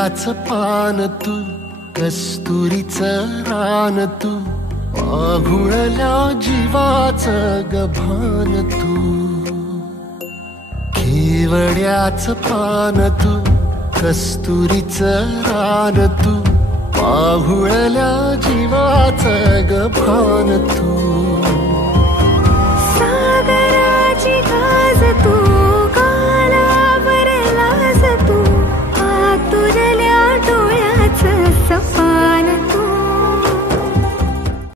केवड्याच पान तू, कस्तुरीचं रान तू, आघुळल्या जीवाचं गभान तू. केवड्याच पान तू, कस्तुरीचं रान तू, आघुळल्या जीवाचं गभान तू. सागराची गाज तू, कालावरलास तू, आतुरल्या डोळ्याचं सपा